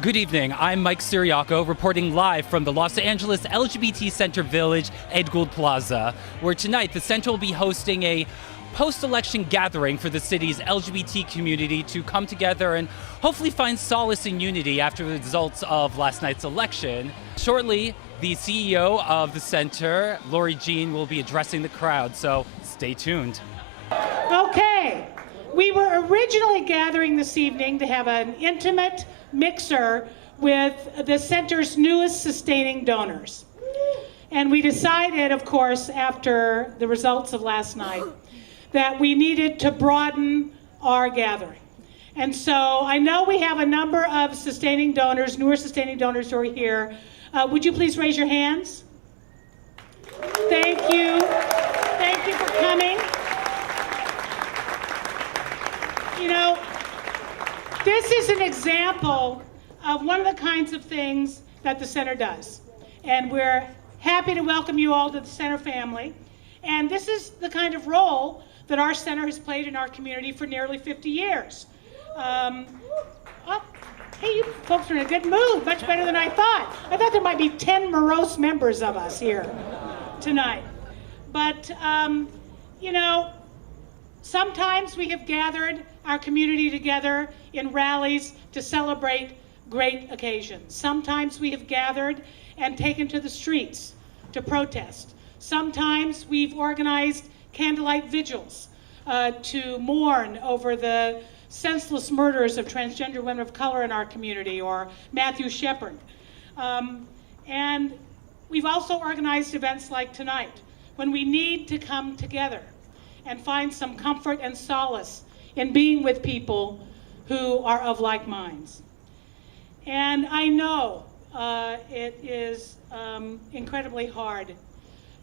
Good evening, I'm Mike Ciriaco, reporting live from the Los Angeles LGBT Center Village, Ed Gould Plaza, where tonight the center will be hosting a post-election gathering for the city's LGBT community to come together and hopefully find solace and unity after the results of last night's election. Shortly, the CEO of the center, Lori Jean, will be addressing the crowd, so stay tuned. Okay, we were originally gathering this evening to have an intimate mixer with the center's newest sustaining donors. And we decided, of course, after the results of last night, that we needed to broaden our gathering. And so I know we have a number of sustaining donors, newer sustaining donors who are here. Would you please raise your hands? Thank you. Thank you for coming. You know, this is an example of one of the kinds of things that the center does. And we're happy to welcome you all to the center family. And this is the kind of role that our center has played in our community for nearly 50 years. Hey, you folks are in a good mood, much better than I thought. I thought there might be 10 morose members of us here tonight. But, you know, sometimes we have gathered our community together in rallies to celebrate great occasions. Sometimes we have gathered and taken to the streets to protest. Sometimes we've organized candlelight vigils to mourn over the senseless murders of transgender women of color in our community, or Matthew Shepard. And we've also organized events like tonight, when we need to come together and find some comfort and solace in being with people who are of like minds. And I know it is incredibly hard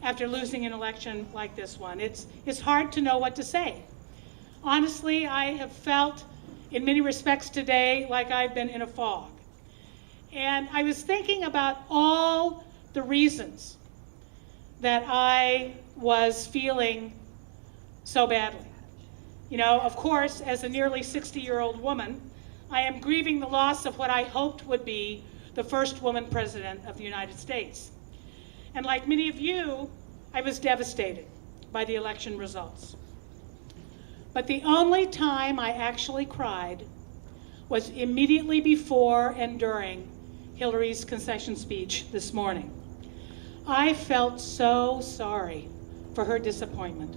after losing an election like this one. It's hard to know what to say. Honestly, I have felt in many respects today like I've been in a fog. And I was thinking about all the reasons that I was feeling so badly. You know, of course, as a nearly 60-year-old woman, I am grieving the loss of what I hoped would be the first woman president of the United States. And like many of you, I was devastated by the election results. But the only time I actually cried was immediately before and during Hillary's concession speech this morning. I felt so sorry for her disappointment.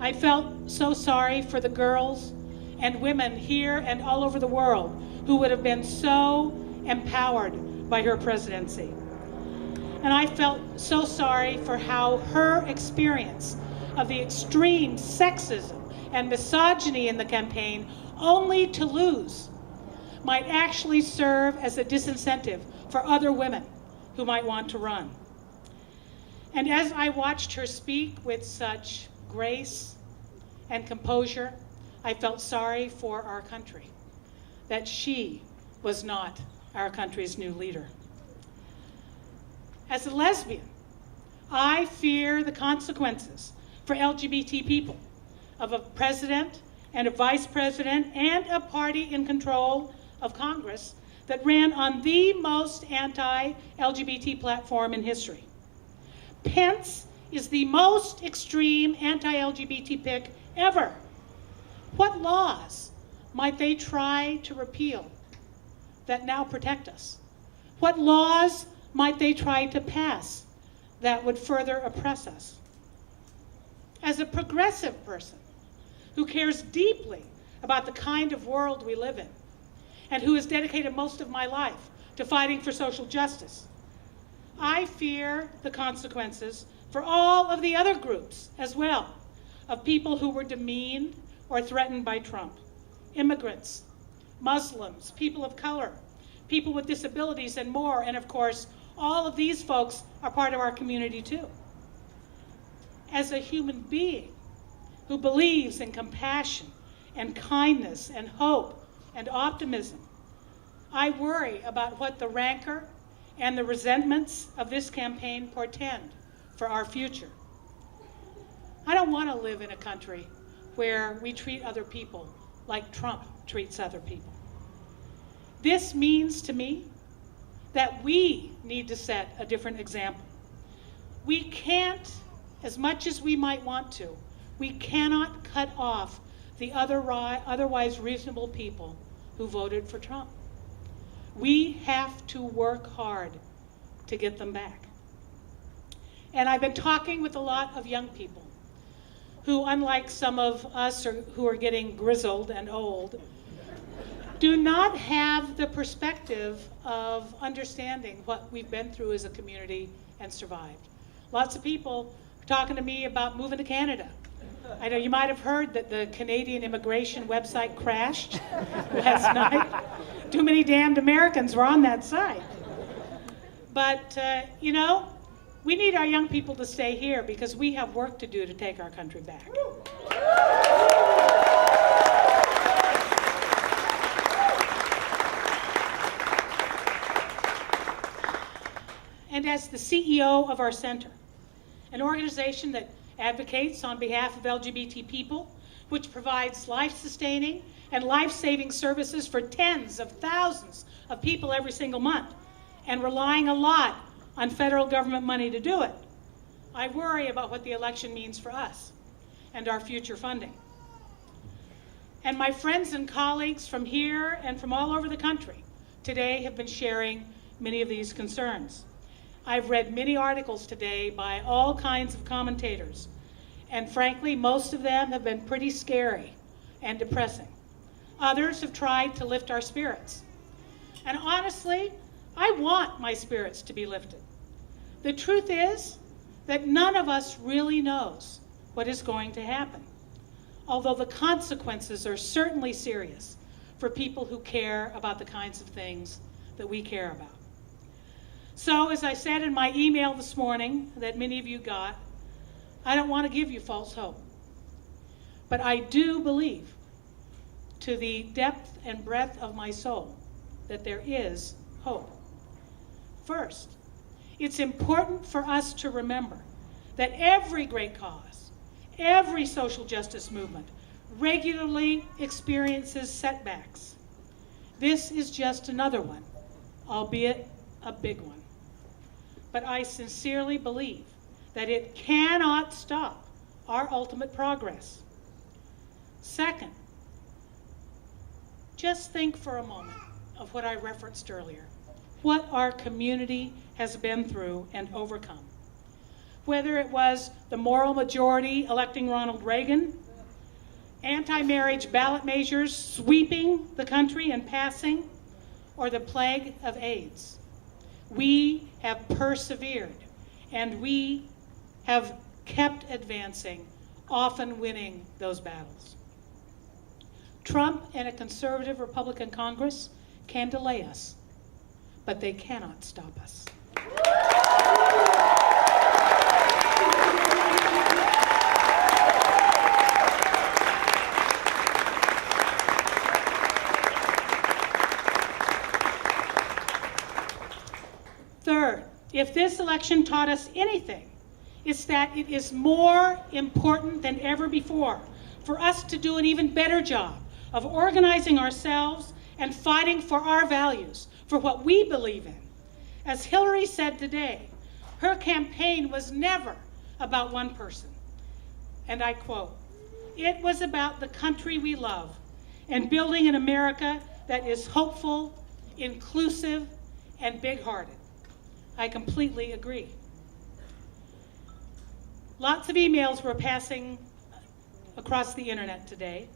I felt so sorry for the girls and women here and all over the world who would have been so empowered by her presidency. And I felt so sorry for how her experience of the extreme sexism and misogyny in the campaign, only to lose, might actually serve as a disincentive for other women who might want to run. And as I watched her speak with such grace and composure, I felt sorry for our country, that she was not our country's new leader. As a lesbian, I fear the consequences for LGBT people of a president and a vice president and a party in control of Congress that ran on the most anti-LGBT platform in history. Pence is the most extreme anti-LGBT pick ever. What laws might they try to repeal that now protect us? What laws might they try to pass that would further oppress us? As a progressive person who cares deeply about the kind of world we live in, and who has dedicated most of my life to fighting for social justice, I fear the consequences for all of the other groups as well, of people who were demeaned or threatened by Trump. Immigrants, Muslims, people of color, people with disabilities, and more. And of course, all of these folks are part of our community too. As a human being who believes in compassion and kindness and hope and optimism, I worry about what the rancor and the resentments of this campaign portend for our future. I don't want to live in a country where we treat other people like Trump treats other people. This means to me that we need to set a different example. We can't, as much as we might want to, we cannot cut off the otherwise reasonable people who voted for Trump. We have to work hard to get them back. And I've been talking with a lot of young people who, unlike some of us who are getting grizzled and old, do not have the perspective of understanding what we've been through as a community and survived. Lots of people are talking to me about moving to Canada. I know you might have heard that the Canadian immigration website crashed last night. Too many damned Americans were on that site. But, you know, we need our young people to stay here because we have work to do to take our country back. And as the CEO of our center, an organization that advocates on behalf of LGBT people, which provides life-sustaining and life-saving services for tens of thousands of people every single month, and relying a lot on federal government money to do it, I worry about what the election means for us and our future funding. And my friends and colleagues from here and from all over the country today have been sharing many of these concerns. I've read many articles today by all kinds of commentators, and frankly, most of them have been pretty scary and depressing. Others have tried to lift our spirits. And honestly, I want my spirits to be lifted. The truth is that none of us really knows what is going to happen, although the consequences are certainly serious for people who care about the kinds of things that we care about. So, as I said in my email this morning that many of you got, I don't want to give you false hope. But I do believe, to the depth and breadth of my soul, that there is hope. First, it's important for us to remember that every great cause, every social justice movement, regularly experiences setbacks. This is just another one, albeit a big one. But I sincerely believe that it cannot stop our ultimate progress. Second, just think for a moment of what I referenced earlier, what our community has been through and overcome. Whether it was the moral majority electing Ronald Reagan, anti-marriage ballot measures sweeping the country and passing, or the plague of AIDS. We have persevered, and we have kept advancing, often winning those battles. Trump and a conservative Republican Congress can delay us, but they cannot stop us. Third, if this election taught us anything, it's that it is more important than ever before for us to do an even better job of organizing ourselves and fighting for our values, for what we believe in. As Hillary said today, her campaign was never about one person. And I quote, "It was about the country we love and building an America that is hopeful, inclusive, and big-hearted." I completely agree. Lots of emails were passing across the internet today,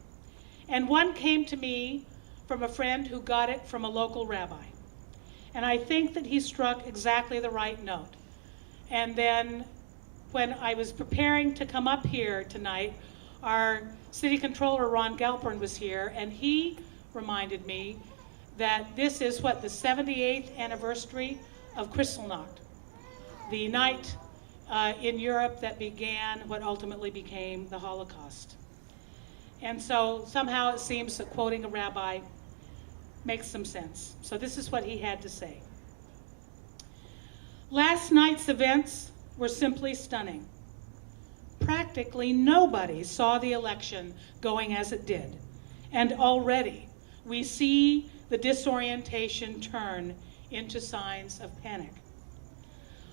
and one came to me from a friend who got it from a local rabbi. And I think that he struck exactly the right note. And then when I was preparing to come up here tonight, our city controller, Ron Galpern, was here, and he reminded me that this is what, the 78th anniversary of Kristallnacht, the night in Europe that began what ultimately became the Holocaust. And so somehow it seems that quoting a rabbi makes some sense. So this is what he had to say. Last night's events were simply stunning. Practically nobody saw the election going as it did. And already we see the disorientation turn into signs of panic.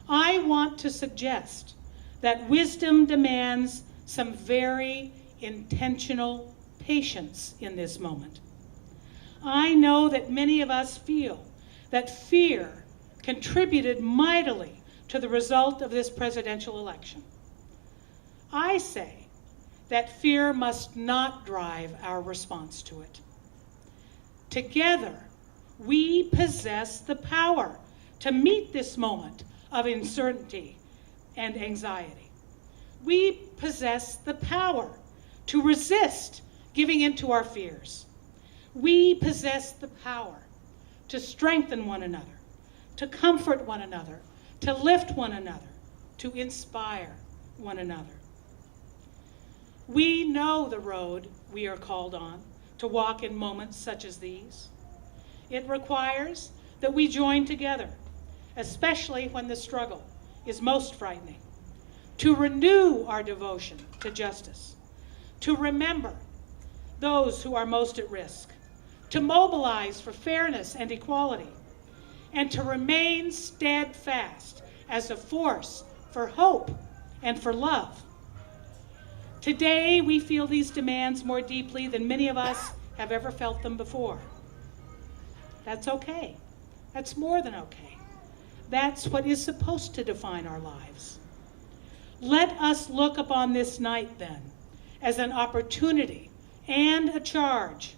I want to suggest that wisdom demands some very intentional patience in this moment. I know that many of us feel that fear contributed mightily to the result of this presidential election. I say that fear must not drive our response to it. Together, we possess the power to meet this moment of uncertainty and anxiety. We possess the power to resist giving in to our fears. We possess the power to strengthen one another, to comfort one another, to lift one another, to inspire one another. We know the road we are called on to walk in moments such as these. It requires that we join together, especially when the struggle is most frightening, to renew our devotion to justice, to remember those who are most at risk, to mobilize for fairness and equality, and to remain steadfast as a force for hope and for love. Today, we feel these demands more deeply than many of us have ever felt them before. That's okay. That's more than okay. That's what is supposed to define our lives. Let us look upon this night, then, as an opportunity and a charge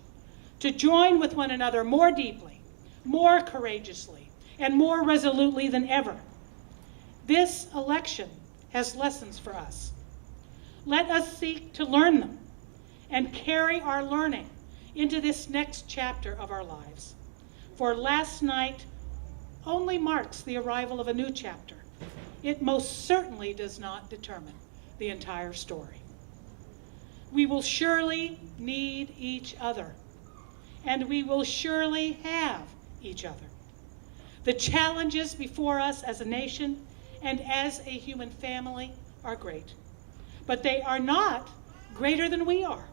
to join with one another more deeply, more courageously, and more resolutely than ever. This election has lessons for us. Let us seek to learn them and carry our learning into this next chapter of our lives. For last night only marks the arrival of a new chapter. It most certainly does not determine the entire story. We will surely need each other, and we will surely have each other. The challenges before us as a nation and as a human family are great, but they are not greater than we are.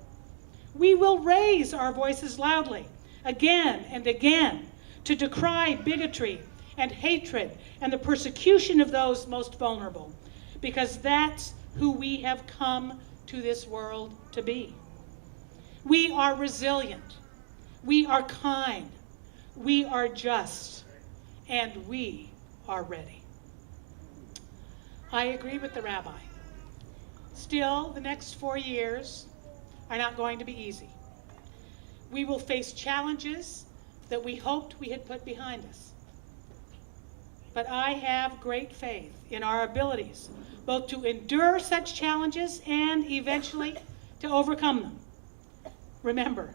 We will raise our voices loudly again and again to decry bigotry and hatred and the persecution of those most vulnerable, because that's who we have come to this world to be. We are resilient, we are kind, we are just, and we are ready. I agree with the rabbi. Still, the next 4 years are not going to be easy. We will face challenges that we hoped we had put behind us. But I have great faith in our abilities, both to endure such challenges and eventually to overcome them. Remember,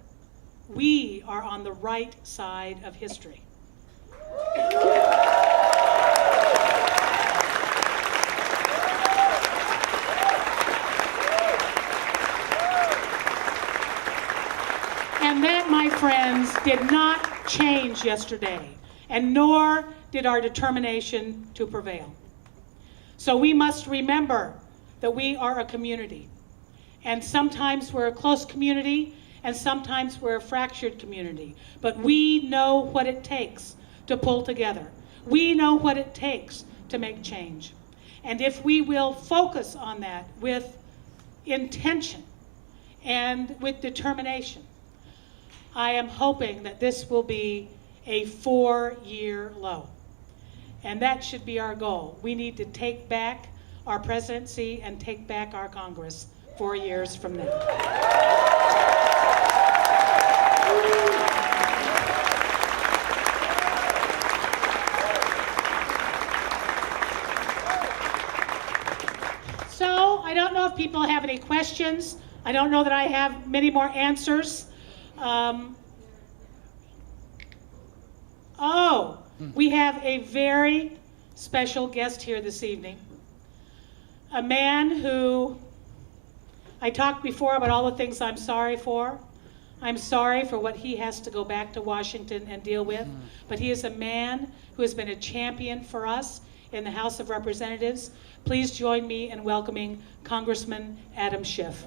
we are on the right side of history. And that, my friends, did not change yesterday, and nor did our determination to prevail. So we must remember that we are a community, and sometimes we're a close community, and sometimes we're a fractured community, but we know what it takes to pull together. We know what it takes to make change. And if we will focus on that with intention and with determination, I am hoping that this will be a 4-year low. And that should be our goal. We need to take back our presidency and take back our Congress 4 years from now. So I don't know if people have any questions. I don't know that I have many more answers. We have a very special guest here this evening. A man who, I talked before about all the things I'm sorry for. I'm sorry for what he has to go back to Washington and deal with. But he is a man who has been a champion for us in the House of Representatives. Please join me in welcoming Congressman Adam Schiff.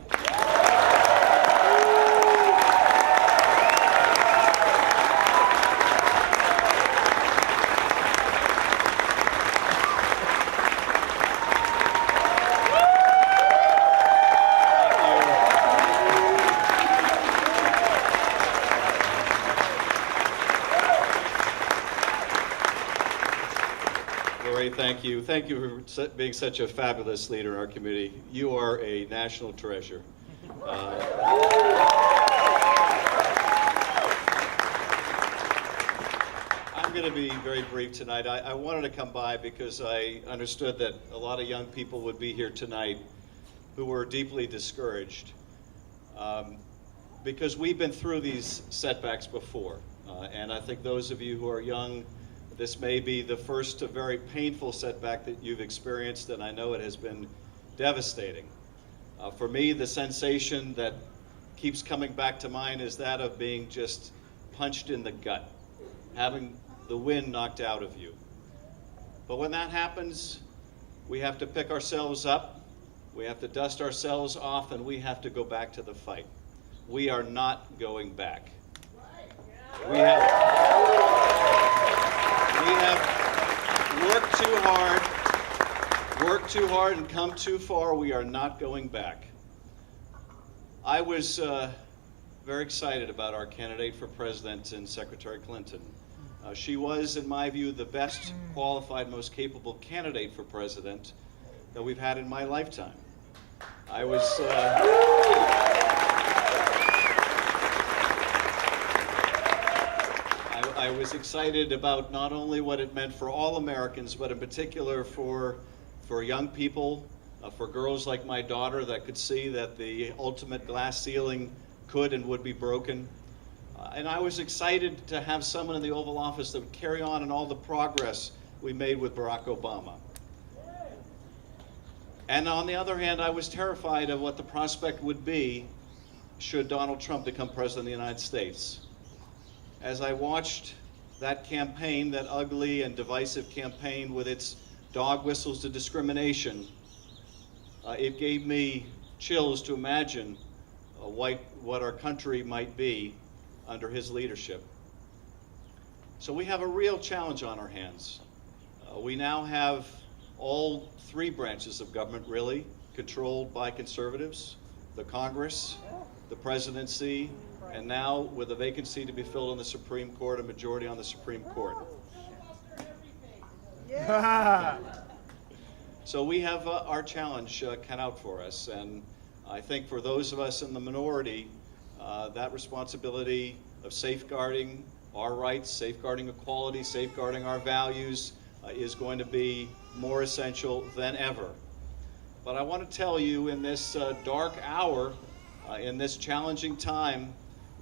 Thank you. Thank you for being such a fabulous leader in our community. You are a national treasure. I'm going to be very brief tonight. I wanted to come by because I understood that a lot of young people would be here tonight who were deeply discouraged because we've been through these setbacks before. And I think those of you who are young, this may be the first very painful setback that you've experienced, and I know it has been devastating. For me, the sensation that keeps coming back to mind is that of being just punched in the gut, having the wind knocked out of you. But when that happens, we have to pick ourselves up, we have to dust ourselves off, and we have to go back to the fight. We are not going back. We have worked too hard and come too far. We are not going back. I was very excited about our candidate for president and Secretary Clinton. She was, in my view, the best qualified, most capable candidate for president that we've had in my lifetime. I was excited about not only what it meant for all Americans, but in particular for young people, for girls like my daughter that could see that the ultimate glass ceiling could and would be broken. And I was excited to have someone in the Oval Office that would carry on in all the progress we made with Barack Obama. And on the other hand, I was terrified of what the prospect would be should Donald Trump become president of the United States. As I watched that campaign, that ugly and divisive campaign with its dog whistles to discrimination, it gave me chills to imagine what our country might be under his leadership. So we have a real challenge on our hands. We now have all three branches of government really controlled by conservatives, the Congress, the presidency, and now with a vacancy to be filled on the Supreme Court, a majority on the Supreme Court. So we have our challenge cut out for us, and I think for those of us in the minority, that responsibility of safeguarding our rights, safeguarding equality, safeguarding our values is going to be more essential than ever. But I want to tell you in this dark hour, in this challenging time,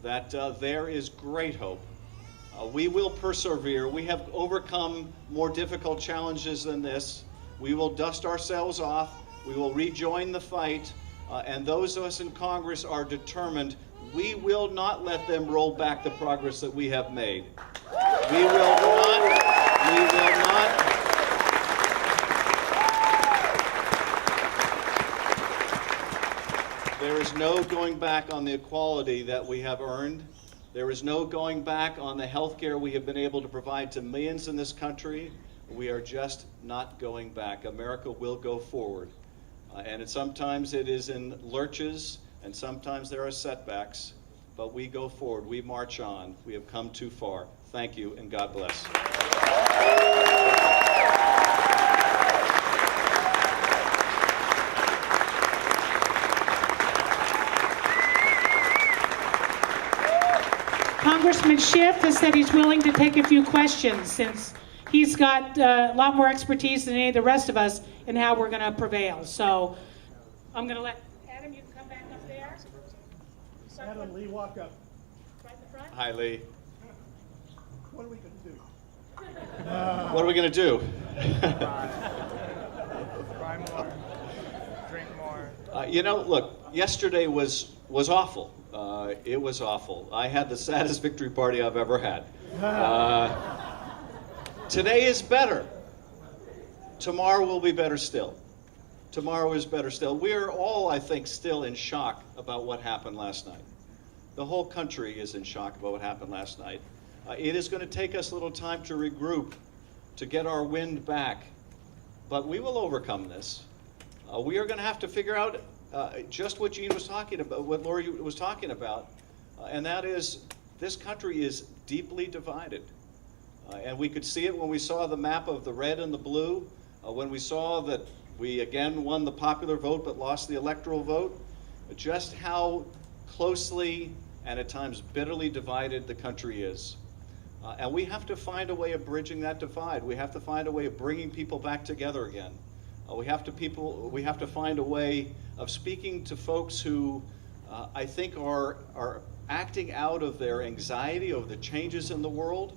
that there is great hope. We will persevere. We have overcome more difficult challenges than this. We will dust ourselves off. We will rejoin the fight. And those of us in Congress are determined. We will not let them roll back the progress that we have made. We will not. There is no going back on the equality that we have earned. There is no going back on the health care we have been able to provide to millions in this country. We are just not going back. America will go forward. And sometimes it is in lurches, and sometimes there are setbacks, but we go forward. We march on. We have come too far. Thank you, and God bless. Congressman Schiff has said he's willing to take a few questions since he's got a lot more expertise than any of the rest of us in how we're going to prevail. So I'm going to let Adam, you can come back up there. Adam, Lee, walk up. Right in the front. Hi, Lee. What are we going to do? What are we going to do? Buy more, drink more. You know, look, yesterday was awful. It was awful. I had the saddest victory party I've ever had. Today is better. Tomorrow will be better still. Tomorrow is better still. We're all, I think, still in shock about what happened last night. The whole country is in shock about what happened last night. It is going to take us a little time to regroup, to get our wind back, but we will overcome this. We are going to have to figure out just what Jean was talking about, what Lori was talking about, and that is this country is deeply divided. And we could see it when we saw the map of the red and the blue. when we saw that we again won the popular vote but lost the electoral vote, just how closely and at times bitterly divided the country is. And we have to find a way of bridging that divide. We have to find a way of bringing people back together again. We have to find a way of speaking to folks who I think are acting out of their anxiety over the changes in the world.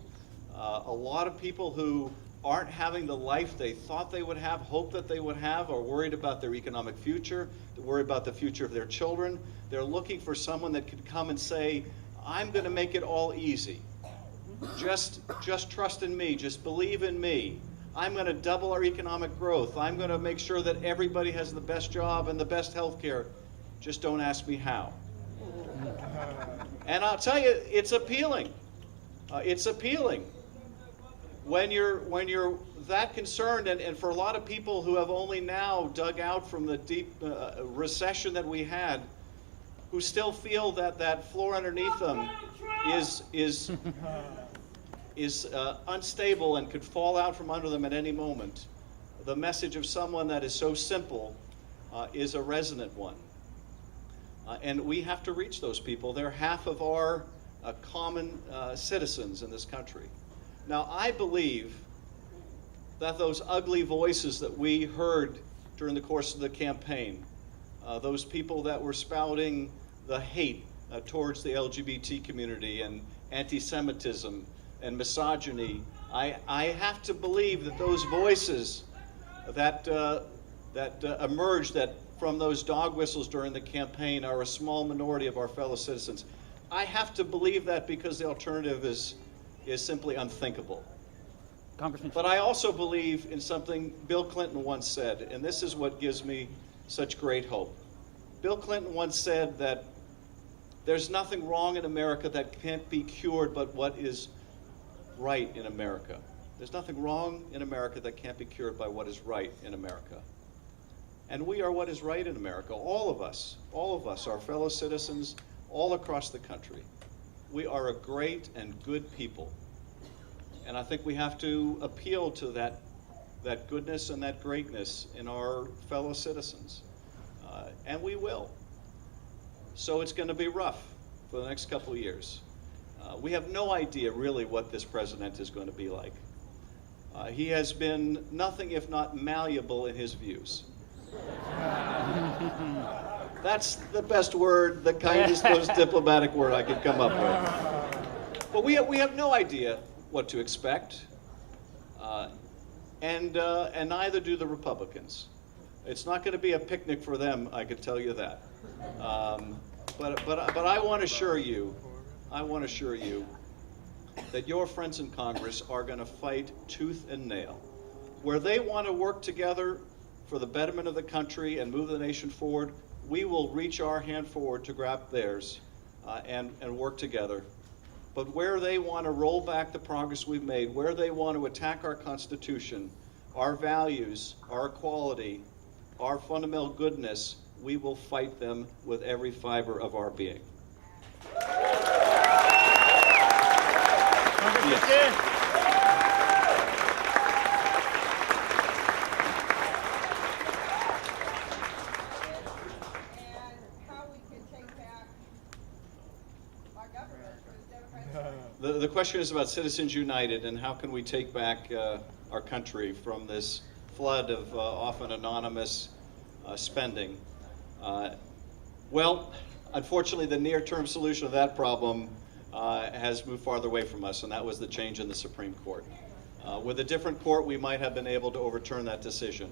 A lot of people who aren't having the life they thought they would have, hoped that they would have, are worried about their economic future, they're worried about the future of their children. They're looking for someone that could come and say, I'm going to make it all easy. Just trust in me, just believe in me. I'm going to double our economic growth. I'm going to make sure that everybody has the best job and the best health care. Just don't ask me how. And I'll tell you, it's appealing. It's appealing. When you're that concerned, and for a lot of people who have only now dug out from the deep recession that we had, who still feel that that floor underneath them is unstable and could fall out from under them at any moment, the message of someone that is so simple is a resonant one. And we have to reach those people. They're half of our common citizens in this country. Now, I believe that those ugly voices that we heard during the course of the campaign, those people that were spouting the hate towards the LGBT community and anti-Semitism and misogyny, I have to believe that those voices that emerged from those dog whistles during the campaign are a small minority of our fellow citizens. I have to believe that because the alternative is simply unthinkable. Congressman. But I also believe in something Bill Clinton once said, and this is what gives me such great hope. Bill Clinton once said that there's nothing wrong in America that can't be cured but what is right in America. There's nothing wrong in America that can't be cured by what is right in America. And we are what is right in America, all of us, our fellow citizens, all across the country. We are a great and good people. And I think we have to appeal to that goodness and that greatness in our fellow citizens. And we will. So it's going to be rough for the next couple of years. We have no idea really what this president is going to be like. He has been nothing if not malleable in his views. That's the best word, the kindest, most diplomatic word I could come up with. But we have no idea what to expect, and neither do the Republicans. It's not going to be a picnic for them, I could tell you that. But I want to assure you, that your friends in Congress are going to fight tooth and nail. Where they want to work together for the betterment of the country and move the nation forward, we will reach our hand forward to grab theirs and work together. But where they want to roll back the progress we've made, where they want to attack our Constitution, our values, our equality, our fundamental goodness, we will fight them with every fiber of our being. Yes. The question is about Citizens United and how can we take back our country from this flood of often anonymous spending. Well, unfortunately, the near-term solution of that problem has moved farther away from us, and that was the change in the Supreme Court. With a different court, we might have been able to overturn that decision.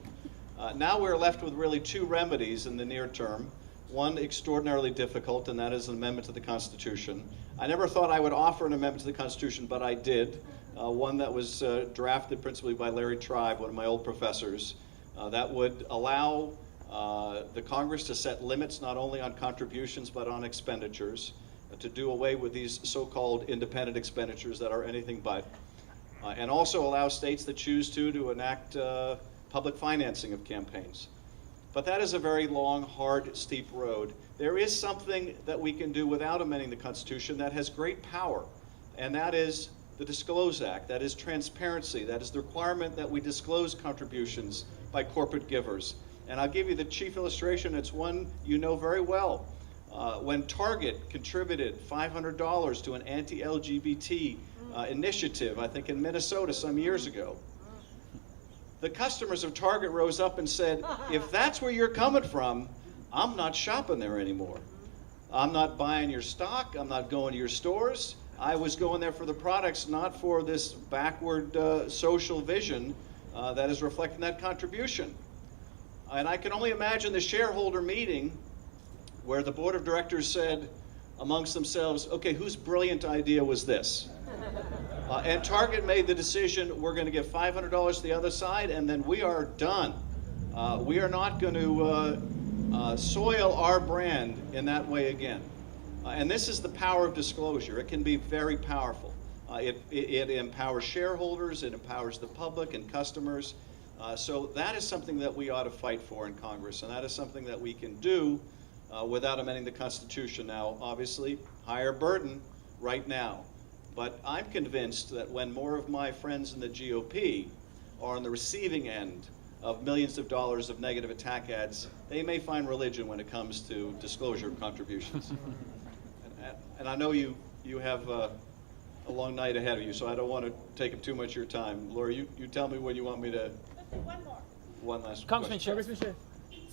Now we're left with really two remedies in the near term. One extraordinarily difficult, and that is an amendment to the Constitution. I never thought I would offer an amendment to the Constitution, but I did. One that was drafted principally by Larry Tribe, one of my old professors, that would allow the Congress to set limits not only on contributions but on expenditures, to do away with these so-called independent expenditures that are anything but, and also allow states that choose to enact public financing of campaigns. But that is a very long, hard, steep road. There is something that we can do without amending the Constitution that has great power, and that is the Disclose Act. That is transparency. That is the requirement that we disclose contributions by corporate givers. And I'll give you the chief illustration. It's one you know very well. When Target contributed $500 to an anti-LGBT initiative, I think in Minnesota some years ago, the customers of Target rose up and said, if that's where you're coming from, I'm not shopping there anymore. I'm not buying your stock. I'm not going to your stores. I was going there for the products, not for this backward social vision that is reflecting that contribution. And I can only imagine the shareholder meeting where the board of directors said amongst themselves, okay, whose brilliant idea was this? And Target made the decision, we're going to give $500 to the other side, and then we are done. We are not going to soil our brand in that way again. And this is the power of disclosure. It can be very powerful. It empowers shareholders, it empowers the public and customers. So that is something that we ought to fight for in Congress, and that is something that we can do without amending the Constitution. Now, obviously, higher burden right now. But I'm convinced that when more of my friends in the GOP are on the receiving end of millions of dollars of negative attack ads, they may find religion when it comes to disclosure of contributions. And I know you have a long night ahead of you, so I don't want to take up too much of your time. Laura, you tell me when you want me to... Let's do one more. One last Congressman question. Schiff,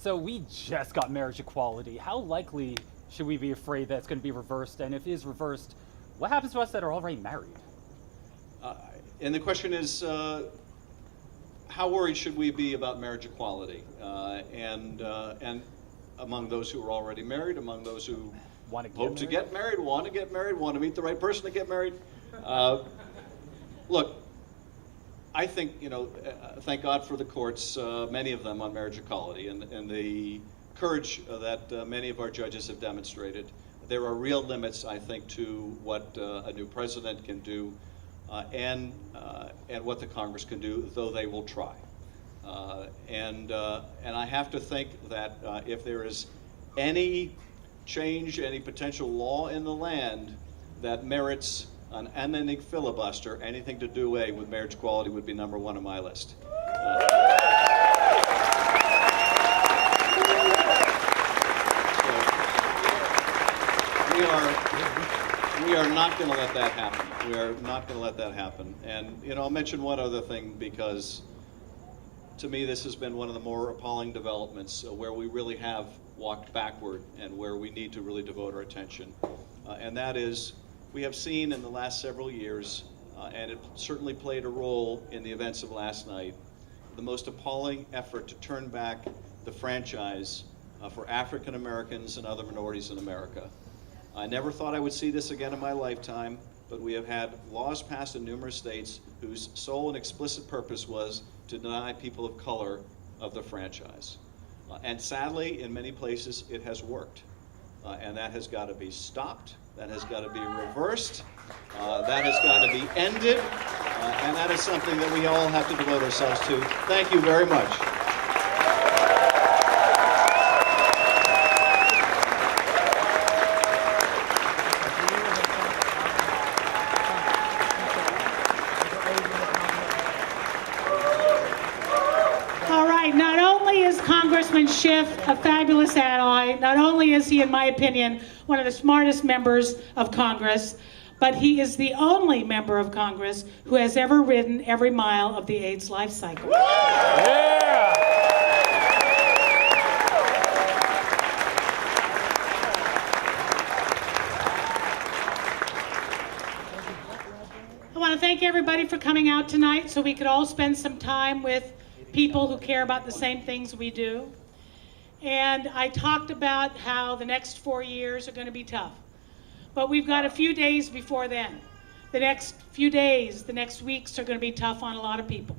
so we just got marriage equality. How likely should we be afraid that it's going to be reversed? And if it is reversed, what happens to us that are already married? And the question is, how worried should we be about marriage equality? And among those who are already married, among those who hope to get married, want to get married, want to meet the right person to get married. Look, I think, thank God for the courts, many of them on marriage equality, and the courage that many of our judges have demonstrated. There are real limits, I think, to what a new president can do and what the Congress can do, though they will try. And I have to think that if there is any change, any potential law in the land that merits an unending filibuster, anything to do away with marriage equality would be number one on my list. We are not going to let that happen. We are not going to let that happen. And, I'll mention one other thing because to me this has been one of the more appalling developments where we really have walked backward and where we need to really devote our attention. And that is, we have seen in the last several years, and it certainly played a role in the events of last night, the most appalling effort to turn back the franchise for African Americans and other minorities in America. I never thought I would see this again in my lifetime, but we have had laws passed in numerous states whose sole and explicit purpose was to deny people of color of the franchise. And sadly, in many places, it has worked. And that has got to be stopped. That has got to be reversed. That has got to be ended. And that is something that we all have to devote ourselves to. Thank you very much. Congressman Schiff, a fabulous ally. Not only is he, in my opinion, one of the smartest members of Congress, but he is the only member of Congress who has ever ridden every mile of the AIDS life cycle. Yeah! I want to thank everybody for coming out tonight so we could all spend some time with people who care about the same things we do. And I talked about how the next 4 years are going to be tough. But we've got a few days before then. The next few days, the next weeks are going to be tough on a lot of people.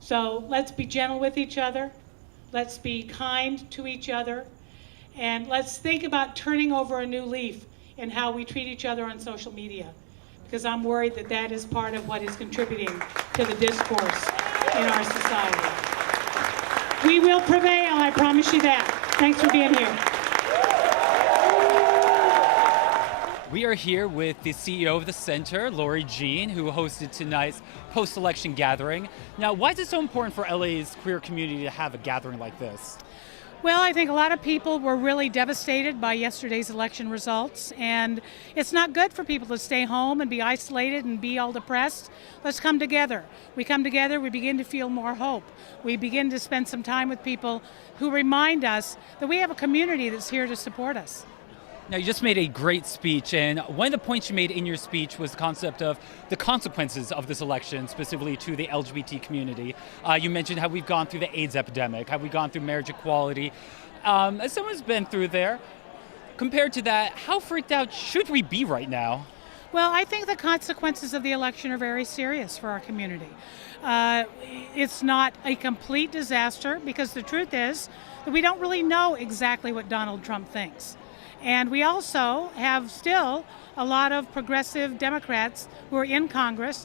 So let's be gentle with each other. Let's be kind to each other. And let's think about turning over a new leaf in how we treat each other on social media. Because I'm worried that that is part of what is contributing to the discourse in our society. We will prevail, I promise you that. Thanks for being here. We are here with the CEO of the center, Lori Jean, who hosted tonight's post-election gathering. Now, why is it so important for LA's queer community to have a gathering like this? Well, I think a lot of people were really devastated by yesterday's election results, and it's not good for people to stay home and be isolated and be all depressed. Let's come together. We come together, we begin to feel more hope. We begin to spend some time with people who remind us that we have a community that's here to support us. Now, you just made a great speech, and one of the points you made in your speech was the concept of the consequences of this election, specifically to the LGBT community. You mentioned how we've gone through the AIDS epidemic, how we've gone through marriage equality. As someone who's been through there, compared to that, how freaked out should we be right now? Well, I think the consequences of the election are very serious for our community. It's not a complete disaster, because the truth is that we don't really know exactly what Donald Trump thinks. And we also have still a lot of progressive Democrats who are in Congress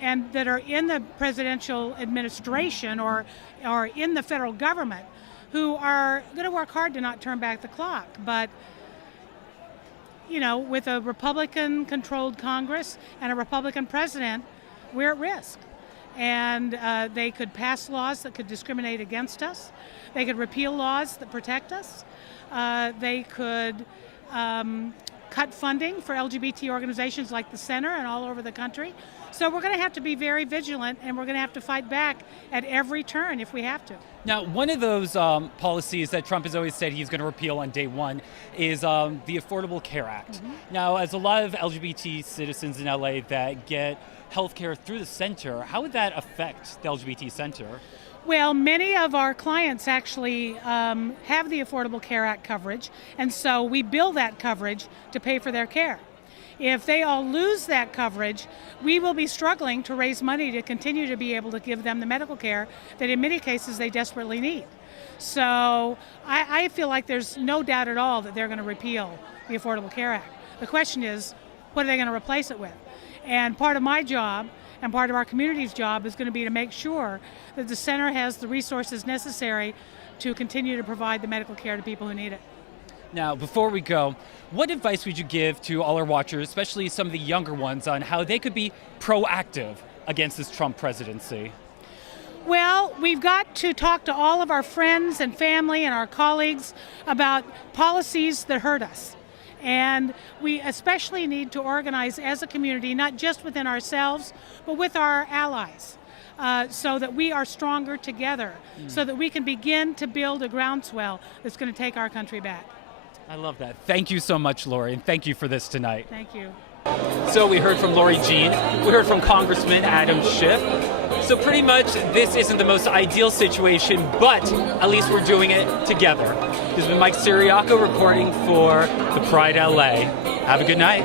and that are in the presidential administration or in the federal government who are going to work hard to not turn back the clock. But, you know, with a Republican-controlled Congress and a Republican president, we're at risk. And they could pass laws that could discriminate against us. They could repeal laws that protect us. They could cut funding for LGBT organizations like the center and all over the country. So we're going to have to be very vigilant, and we're going to have to fight back at every turn if we have to. Now, one of those policies that Trump has always said he's going to repeal on day one is the Affordable Care Act. Mm-hmm. Now, as a lot of LGBT citizens in LA that get health care through the center, how would that affect the LGBT center? Well, many of our clients actually have the Affordable Care Act coverage, and so we bill that coverage to pay for their care. If they all lose that coverage, we will be struggling to raise money to continue to be able to give them the medical care that in many cases they desperately need. So I feel like there's no doubt at all that they're going to repeal the Affordable Care Act. The question is, what are they going to replace it with? And part of my job and part of our community's job is going to be to make sure that the center has the resources necessary to continue to provide the medical care to people who need it. Now, before we go, what advice would you give to all our watchers, especially some of the younger ones, on how they could be proactive against this Trump presidency? Well, we've got to talk to all of our friends and family and our colleagues about policies that hurt us. And we especially need to organize as a community, not just within ourselves, but with our allies, so that we are stronger together, so that we can begin to build a groundswell that's going to take our country back. I love that. Thank you so much, Lori, and thank you for this tonight. Thank you. So we heard from Lori Jean, we heard from Congressman Adam Schiff. So pretty much this isn't the most ideal situation, but at least we're doing it together. This has been Mike Ciriaco reporting for the Pride LA. Have a good night.